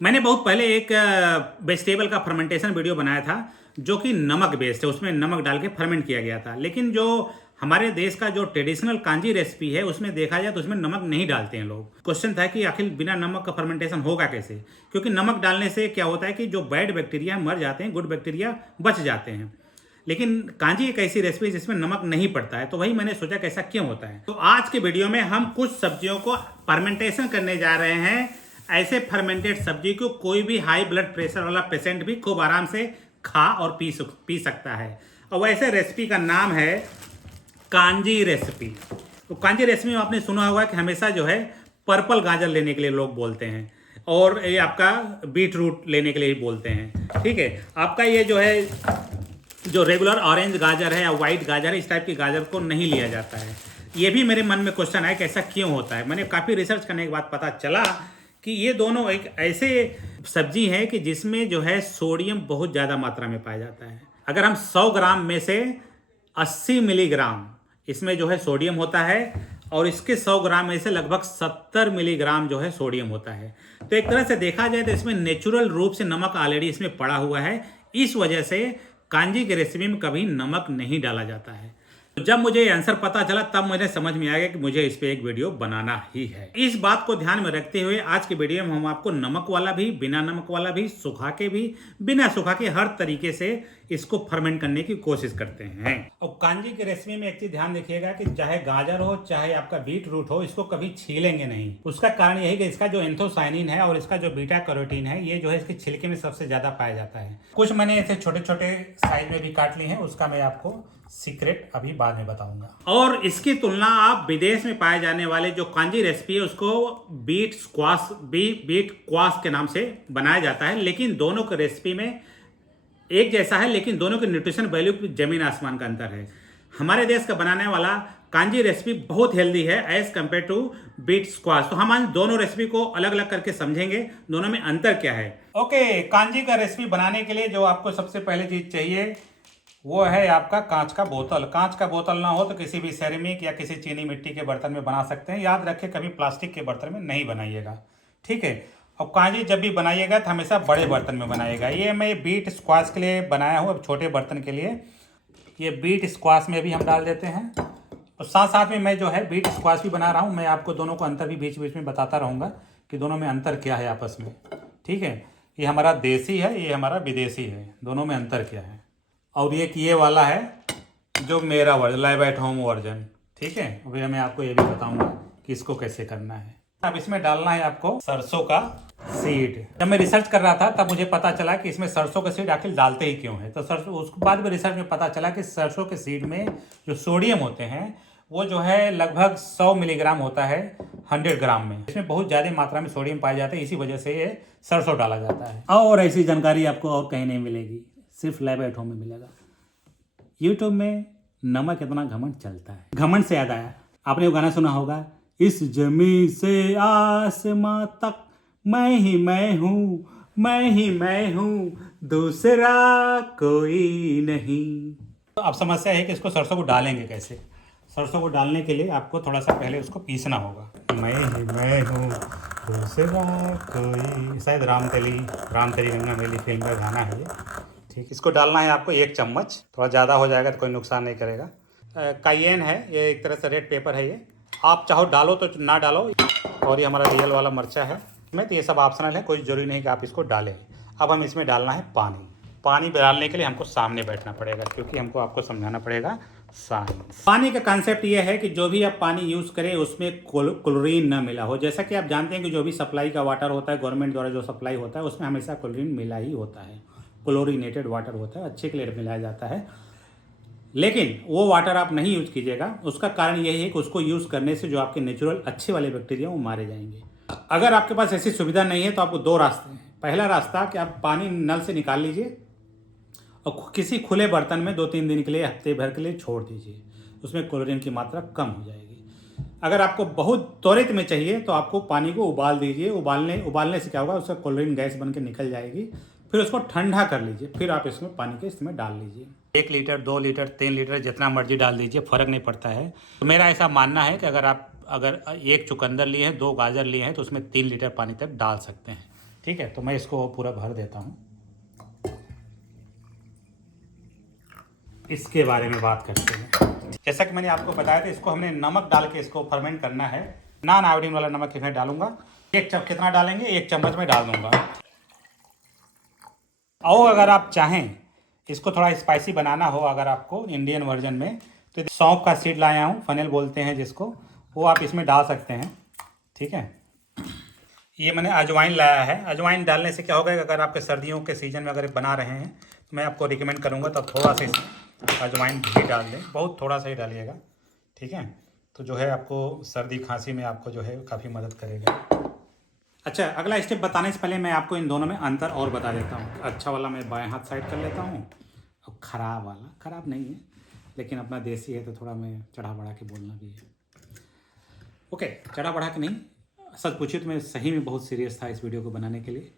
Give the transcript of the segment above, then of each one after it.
मैंने बहुत पहले एक वेजिटेबल का फर्मेंटेशन वीडियो बनाया था जो कि नमक बेस्ड है, उसमें नमक डाल के फर्मेंट किया गया था। लेकिन जो हमारे देश का जो ट्रेडिशनल कांजी रेसिपी है उसमें देखा जाए तो उसमें नमक नहीं डालते हैं लोग। क्वेश्चन था कि आखिर बिना नमक का फर्मेंटेशन होगा कैसे, क्योंकि नमक डालने से क्या होता है कि जो बैड बैक्टीरिया मर जाते हैं, गुड बैक्टीरिया बच जाते हैं। लेकिन कांजी एक ऐसी रेसिपी है जिसमें नमक नहीं पड़ता है, तो वही मैंने सोचा कि ऐसा क्यों होता है। तो आज के वीडियो में हम कुछ सब्जियों को फर्मेंटेशन करने जा रहे हैं। ऐसे फर्मेंटेड सब्जी को कोई भी हाई ब्लड प्रेशर वाला पेशेंट भी खूब आराम से खा और पी सकता है। और वैसे रेसिपी का नाम है कांजी रेसिपी। तो कांजी रेसिपी में आपने सुना होगा कि हमेशा जो है पर्पल गाजर लेने के लिए लोग बोलते हैं, और ये आपका बीट रूट लेने के लिए भी बोलते हैं। ठीक है, आपका ये जो है जो रेगुलर ऑरेंज गाजर है या वाइट गाजर है, इस टाइप की गाजर को नहीं लिया जाता है। ये भी मेरे मन में क्वेश्चन है कि ऐसा क्यों होता है। मैंने काफ़ी रिसर्च करने के बाद पता चला कि ये दोनों एक ऐसे सब्जी है कि जिसमें जो है सोडियम बहुत ज़्यादा मात्रा में पाया जाता है। अगर हम 100 ग्राम में से 80 मिलीग्राम इसमें जो है सोडियम होता है, और इसके 100 ग्राम में से लगभग 70 मिलीग्राम जो है सोडियम होता है। तो एक तरह से देखा जाए तो इसमें नेचुरल रूप से नमक ऑलरेडी इसमें पड़ा हुआ है। इस वजह से कांजी की रेसिपी में कभी नमक नहीं डाला जाता है। तो जब मुझे ये आंसर पता चला तब मुझे समझ में आ गया कि मुझे इस पे एक वीडियो बनाना ही है। इस बात को ध्यान में रखते हुए आज के वीडियो में हम आपको नमक वाला भी, बिना नमक वाला भी, सुखा के भी, बिना सुखा के हर तरीके से इसको फर्मेंट करने की कोशिश करते हैं। और कांजी की रेसिपी में एक चीज ध्यान रखिएगा कि चाहे गाजर हो चाहे आपका बीट रूट हो, इसको कभी छीलेंगे नहीं। उसका कारण यही कि इसका जो एंथोसाइनिन है और इसका जो बीटा कैरोटीन है, ये जो है इसके छिलके में सबसे ज्यादा पाया जाता है। कुछ मैंने ऐसे छोटे छोटे साइज में भी काट ली है, उसका मैं आपको सीक्रेट अभी बाद में बताऊंगा। और इसकी तुलना आप विदेश में पाए जाने वाले जो कांजी रेसिपी है उसको बीट क्वास के नाम से बनाया जाता है। लेकिन दोनों के रेसिपी में एक जैसा है, लेकिन दोनों के न्यूट्रिशन वैल्यू जमीन आसमान का अंतर है। हमारे देश का बनाने वाला कांजी रेसिपी बहुत हेल्दी है as compare to beet squash. तो हम आज दोनों रेसिपी को अलग अलग करके समझेंगे, दोनों में अंतर क्या है। ओके, कांजी का रेसिपी बनाने के लिए जो आपको सबसे पहले चीज चाहिए वो है आपका कांच का बोतल। कांच का बोतल ना हो तो किसी भी सेरेमिक या किसी चीनी मिट्टी के बर्तन में बना सकते हैं। याद रखें कभी प्लास्टिक के बर्तन में नहीं बनाइएगा, ठीक है। और कांजी जब भी बनाइएगा तो हमेशा बड़े बर्तन में बनाइएगा। ये मैं बीट स्क्वाश के लिए बनाया हूँ, अब छोटे बर्तन के लिए ये बीट स्क्वाश में भी हम डाल देते हैं। और साथ साथ में मैं जो है बीट स्क्वाश भी बना रहा हूँ। मैं आपको दोनों को अंतर भी बीच बीच में बताता रहूँगा कि दोनों में अंतर क्या है आपस में, ठीक है। ये हमारा देसी है, ये हमारा विदेशी है, दोनों में अंतर क्या है। और ये वाला है जो मेरा version, live at home version, ठीक है। अभी मैं आपको ये भी बताऊंगा कि इसको कैसे करना है। अब इसमें डालना है आपको सरसों का सीड। जब मैं रिसर्च कर रहा था तब मुझे पता चला कि इसमें सरसों का सीड आखिर डालते ही क्यों है। तो सरसों, उसके बाद में रिसर्च में पता चला कि सरसों के सीड में जो सोडियम होते हैं वो जो है लगभग 100 मिलीग्राम होता है 100 ग्राम में। इसमें बहुत ज़्यादा मात्रा में सोडियम पाया जाता है, इसी वजह से ये सरसों डाला जाता है। और ऐसी जानकारी आपको और कहीं नहीं मिलेगी, सिर्फ लैब एट होम में मिलेगा। यूट्यूब में नमक इतना घमंड चलता है। घमंड से याद आया, आपने वो गाना सुना होगा, इस जमी से आसमां तक मैं ही मैं हूँ, मैं ही मैं हूँ, दूसरा कोई नहीं। तो अब समस्या है कि इसको सरसों को डालेंगे कैसे। सरसों को डालने के लिए आपको थोड़ा सा पहले उसको पीसना होगा। मैं ही मैं हूँ, दूसरा कोई, शायद राम तेरी गंगा मेली फिल्म का गाना है ये, ठीक। इसको डालना है आपको 1 चम्मच, थोड़ा ज़्यादा हो जाएगा तो कोई नुकसान नहीं करेगा। काइएन है, ये एक तरह से रेड पेपर है, ये आप चाहो डालो तो ना डालो। और ये हमारा रियल वाला मिर्चा है इसमें, तो ये सब ऑप्शनल है, कोई ज़रूरी नहीं कि आप इसको डालें। अब हम इसमें डालना है पानी। पानी डालने के लिए हमको सामने बैठना पड़ेगा, क्योंकि हमको आपको समझाना पड़ेगा साइंस। पानी का कंसेप्ट ये है कि जो भी आप पानी यूज़ करें उसमें क्लोरीन ना मिला हो। जैसा कि आप जानते हैं कि जो भी सप्लाई का वाटर होता है, गवर्नमेंट द्वारा जो सप्लाई होता है, उसमें हमेशा क्लोरीन मिला ही होता है। क्लोरीनेटेड वाटर होता है, अच्छे के लिए मिलाया जाता है। लेकिन वो वाटर आप नहीं यूज कीजिएगा। उसका कारण यही है कि उसको यूज़ करने से जो आपके नेचुरल अच्छे वाले बैक्टीरिया वो मारे जाएंगे। अगर आपके पास ऐसी सुविधा नहीं है तो आपको 2 रास्ते हैं। पहला रास्ता कि आप पानी नल से निकाल लीजिए और किसी खुले बर्तन में 2-3 दिन के लिए, हफ्ते भर के लिए छोड़ दीजिए, उसमें क्लोरीन की मात्रा कम हो जाएगी। अगर आपको बहुत त्वरित में चाहिए तो आपको पानी को उबाल दीजिए। उबालने से क्या होगा, उसका क्लोरीन गैस बन के निकल जाएगी। फिर उसको ठंडा कर लीजिए, फिर आप इसमें पानी के इसमें डाल लीजिए। 1 लीटर, 2 लीटर, 3 लीटर, जितना मर्जी डाल दीजिए, फ़र्क नहीं पड़ता है। तो मेरा ऐसा मानना है कि अगर 1 चुकंदर लिए हैं, 2 गाजर लिए हैं, तो उसमें 3 लीटर पानी तक डाल सकते हैं, ठीक है, तो मैं इसको पूरा भर देता हूँ। इसके बारे में बात करते हैं। जैसा कि मैंने आपको बताया था, इसको हमने नमक डाल के इसको फर्मेंट करना है। नॉन आयोडीन वाला नमक इसमें डालूंगा। कितना डालेंगे, 1 चम्मच में डाल दूंगा। और अगर आप चाहें इसको थोड़ा स्पाइसी बनाना हो, अगर आपको इंडियन वर्जन में, तो सौंफ का सीड लाया हूँ, फनेल बोलते हैं जिसको, वो आप इसमें डाल सकते हैं। ठीक है, ये मैंने अजवाइन लाया है। अजवाइन डालने से क्या होगा, अगर आपके सर्दियों के सीज़न में अगर बना रहे हैं तो मैं आपको रिकमेंड करूँगा तो थोड़ा सा इसमें अजवाइन भी डाल दें, बहुत थोड़ा सा ही डालिएगा। ठीक है, तो जो है आपको सर्दी खांसी में आपको जो है काफ़ी मदद करेगा। अच्छा, अगला स्टेप बताने से पहले मैं आपको इन दोनों में अंतर और बता देता हूँ। अच्छा वाला मैं बाएं हाथ साइड कर लेता हूँ, और ख़राब वाला, ख़राब नहीं है लेकिन अपना देसी है तो थोड़ा मैं चढ़ा बढ़ा के बोलना भी है। ओके, चढ़ा बढ़ा के नहीं, सच पूछिए तो मैं सही में बहुत सीरियस था इस वीडियो को बनाने के लिए,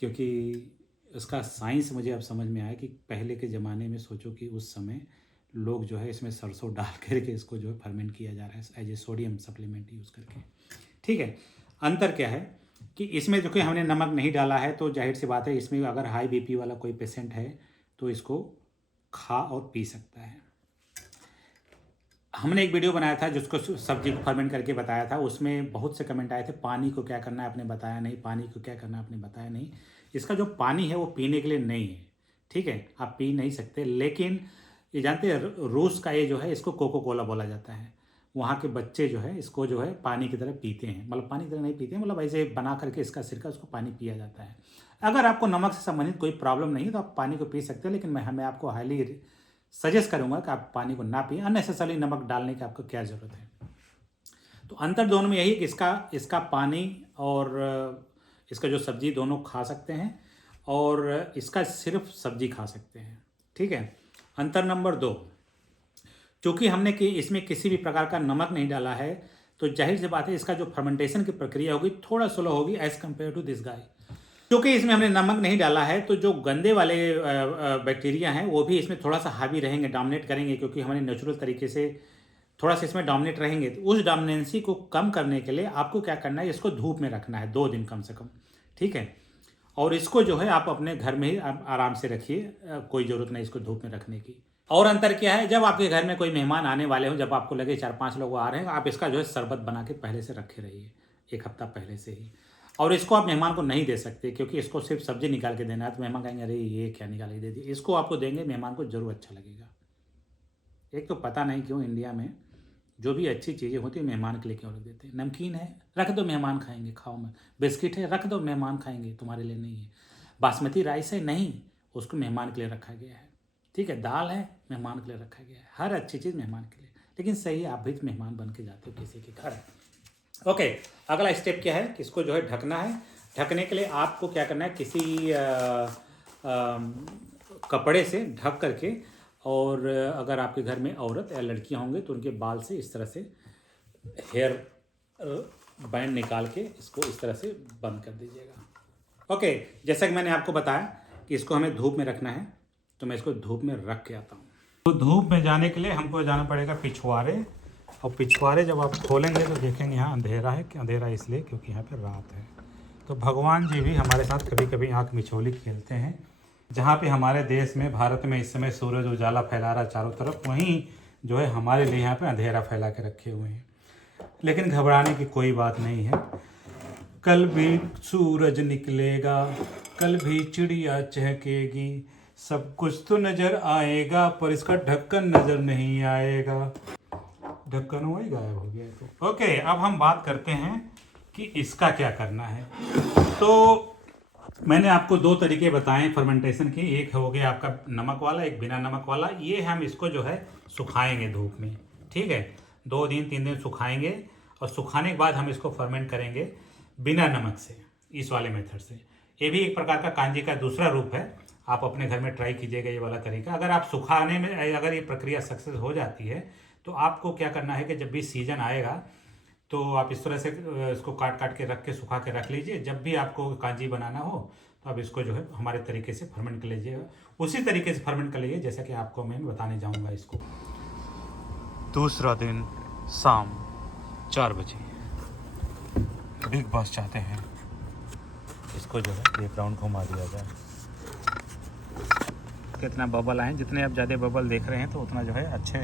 क्योंकि उसका साइंस मुझे अब समझ में आया कि पहले के ज़माने में सोचो कि उस समय लोग जो है इसमें सरसों डाल करके इसको जो है फर्मेंट किया जा रहा है as a sodium supplement use करके। ठीक है, अंतर क्या है कि इसमें जो कि हमने नमक नहीं डाला है, तो जाहिर सी बात है इसमें अगर हाई बीपी वाला कोई पेशेंट है तो इसको खा और पी सकता है। हमने एक वीडियो बनाया था जिसको सब्जी को फर्मेंट करके बताया था, उसमें बहुत से कमेंट आए थे, पानी को क्या करना है आपने बताया नहीं, पानी को क्या करना है आपने बताया नहीं। इसका जो पानी है वो पीने के लिए नहीं है। ठीक है, आप पी नहीं सकते, लेकिन ये जानते हैं रूस का ये जो है इसको कोको कोला बोला जाता है। वहाँ के बच्चे जो है इसको जो है पानी की तरह पीते हैं, मतलब पानी की तरह नहीं पीते हैं, मतलब ऐसे बना करके इसका सिरका उसको पानी पिया जाता है। अगर आपको नमक से संबंधित कोई प्रॉब्लम नहीं है तो आप पानी को पी सकते हैं, लेकिन मैं आपको हाईली सजेस्ट करूंगा कि आप पानी को ना पिए। अननेसेसरी नमक डालने की आपको क्या ज़रूरत है। तो अंतर दोनों में यही है कि इसका पानी और इसका जो सब्जी दोनों खा सकते हैं, और इसका सिर्फ सब्जी खा सकते हैं। ठीक है, अंतर नंबर 2, चूँकि हमने कि इसमें किसी भी प्रकार का नमक नहीं डाला है, तो जाहिर सी बात है इसका जो फर्मेंटेशन की प्रक्रिया होगी थोड़ा स्लो होगी as compare to this guy. क्योंकि इसमें हमने नमक नहीं डाला है तो जो गंदे वाले बैक्टीरिया हैं वो भी इसमें थोड़ा सा हावी रहेंगे, डोमिनेट करेंगे, क्योंकि हमने नेचुरल तरीके से थोड़ा सा इसमें डोमिनेट रहेंगे। तो उस डोमिनेंसी को कम करने के लिए आपको क्या करना है, इसको धूप में रखना है 2 दिन कम से कम। ठीक है, और इसको जो है आप अपने घर में ही आराम से रखिए, कोई ज़रूरत नहीं इसको धूप में रखने की। और अंतर क्या है, जब आपके घर में कोई मेहमान आने वाले हो, जब आपको लगे 4-5 लोग आ रहे हैं, आप इसका जो है शरबत बना के पहले से रखे रहिए, 1 हफ्ता पहले से ही। और इसको आप मेहमान को नहीं दे सकते, क्योंकि इसको सिर्फ सब्जी निकाल के देना है, तो मेहमान कहेंगे अरे ये क्या निकाल के दे दी। इसको आपको देंगे, मेहमान को जरूर अच्छा लगेगा। एक तो पता नहीं क्यों इंडिया में जो भी अच्छी चीज़ें होती है मेहमान के लिए क्यों रख देते हैं। नमकीन है, रख दो मेहमान खाएंगे, खाओ में। बिस्किट है, रख दो मेहमान खाएंगे, तुम्हारे लिए नहीं है। बासमती राइस है, नहीं, उसको मेहमान के लिए रखा गया है। ठीक है, दाल है, मेहमान के लिए रखा गया है। हर अच्छी चीज़ मेहमान के लिए। लेकिन सही है, आप भी मेहमान बन के जाते हो किसी के घर। ओके, अगला स्टेप क्या है कि इसको जो है ढकना है। ढकने के लिए आपको क्या करना है, किसी कपड़े से ढक करके, और अगर आपके घर में औरत या लड़कियां होंगे तो उनके बाल से इस तरह से हेयर बैंड निकाल के इसको इस तरह से बंद कर दीजिएगा। ओके, जैसा कि मैंने आपको बताया कि इसको हमें धूप में रखना है, तो मैं इसको धूप में रख के आता हूँ। तो धूप में जाने के लिए हमको जाना पड़ेगा पिछवाड़े, और पिछवाड़े जब आप खोलेंगे तो देखेंगे यहाँ अंधेरा है। अंधेरा इसलिए क्योंकि यहाँ पे रात है। तो भगवान जी भी हमारे साथ कभी कभी आँख मिचौली खेलते हैं। जहाँ पे हमारे देश में, भारत में इस समय सूरज उजाला फैला रहा चारों तरफ, वहीं जो है हमारे लिए यहाँ पे अंधेरा फैला के रखे हुए हैं। लेकिन घबराने की कोई बात नहीं है। कल भी सूरज निकलेगा, कल भी चिड़िया चहकेगी, सब कुछ तो नज़र आएगा, पर इसका ढक्कन नज़र नहीं आएगा। ढक्कन वही गायब हो गया। तो ओके, अब हम बात करते हैं कि इसका क्या करना है। तो मैंने आपको 2 तरीके बताए फर्मेंटेशन के। एक हो गया आपका नमक वाला, एक बिना नमक वाला। ये हम इसको जो है सुखाएंगे धूप में। ठीक है, 2 दिन 3 दिन सुखाएंगे, और सुखाने के बाद हम इसको फर्मेंट करेंगे बिना नमक से, इस वाले मेथड से। ये भी एक प्रकार का कांजी का दूसरा रूप है। आप अपने घर में ट्राई कीजिएगा ये वाला तरीका। अगर आप सुखाने में, अगर ये प्रक्रिया सक्सेस हो जाती है, तो आपको क्या करना है कि जब भी सीजन आएगा तो आप इस तरह से इसको काट काट के रख के सुखा के रख लीजिए। जब भी आपको कांजी बनाना हो तो आप इसको जो है हमारे तरीके से फर्मेंट कर लीजिएगा, उसी तरीके से फर्मेंट कर लीजिए जैसा कि आपको मैं बताने जाऊंगा इसको। दूसरा दिन शाम 4 बजे बिग बॉस चाहते हैं इसको जो है एक राउंड घुमा दिया जाए। कितना बबल आए, जितने आप ज़्यादा बबल देख रहे हैं तो उतना जो है अच्छे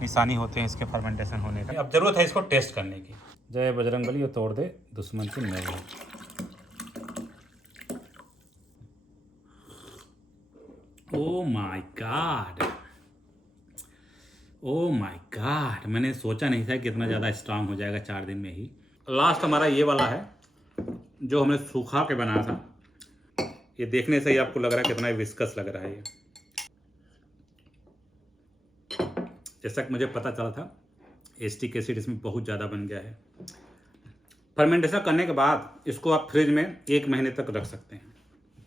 निशानी होते हैं इसके फर्मेंटेशन होने का। अब ज़रूरत है इसको टेस्ट करने की। जय बजरंगबली, ये तोड़ दे दुश्मन की नज़र। Oh my God, oh my God, मैंने सोचा नहीं था कि इतना ज़्यादा स्ट्रांग हो जाएगा 4 दिन में ही। लास्ट हमारा ये वाला है जो हमने सूखा के बनाया था। ये देखने से ही आपको लग रहा है कितना विस्कस लग रहा है ये। जैसा कि मुझे पता चला था एसिटिक एसिड इसमें बहुत ज़्यादा बन गया है। फर्मेंटेशन करने के बाद इसको आप फ्रिज में 1 महीने तक रख सकते हैं।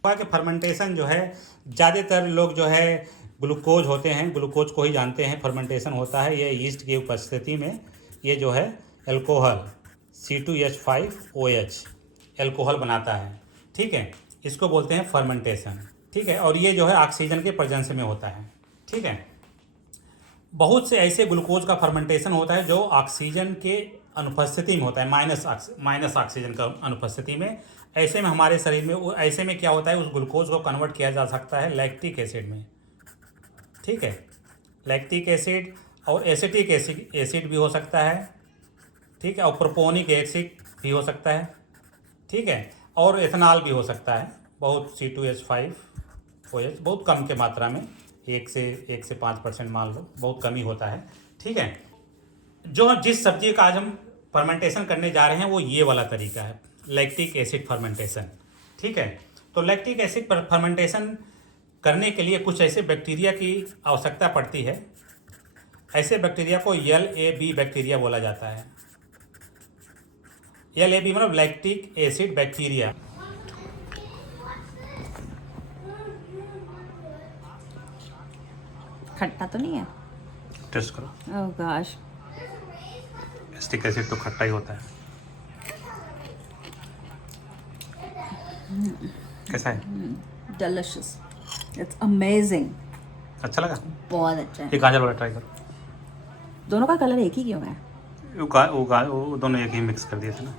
कि फर्मेंटेशन जो है, ज़्यादातर लोग जो है ग्लूकोज होते हैं, ग्लूकोज को ही जानते हैं फर्मेंटेशन होता है। ये यीस्ट की उपस्थिति में ये जो है एल्कोहल C2H5OH एल्कोहल बनाता है, ठीक है। इसको बोलते हैं फर्मेंटेशन, ठीक है। और ये जो है ऑक्सीजन के प्रेजेंस में होता है, ठीक है। बहुत से ऐसे ग्लूकोज का फर्मेंटेशन होता है जो ऑक्सीजन के अनुपस्थिति में होता है, माइनस ऑक्सीजन का अनुपस्थिति में। ऐसे में हमारे शरीर में ऐसे में क्या होता है, उस ग्लूकोज को कन्वर्ट किया जा सकता है लैक्टिक एसिड में, ठीक है। लैक्टिक एसिड और एसिटिक एसिड भी हो सकता है, ठीक है। और प्रोपोनिक एसिड भी हो सकता है, ठीक है। और एथनॉल भी हो सकता है, बहुत C2H5OH बहुत कम के मात्रा में, 1 से 5% मान लो, बहुत कम ही होता है, ठीक है। जो जिस सब्जी का आज हम फर्मेंटेशन करने जा रहे हैं वो ये वाला तरीका है, लैक्टिक एसिड फर्मेंटेशन, ठीक है। तो लैक्टिक एसिड फर्मेंटेशन करने के लिए कुछ ऐसे बैक्टीरिया की आवश्यकता पड़ती है। ऐसे बैक्टीरिया को LAB बैक्टीरिया बोला जाता है। LAB मतलब लैक्टिक एसिड बैक्टीरिया। खट्टा तो नहीं है? टेस्ट करो। ओह गॉश, एसिटिक एसिड तो खट्टा ही होता है। कैसा है? Delicious, it's amazing. अच्छा लगा? बहुत अच्छा है। ये गाजर वाला ट्राई करो। दोनों का कलर एक ही क्यों है? वो दोनों एक ही मिक्स कर दिए थे ना।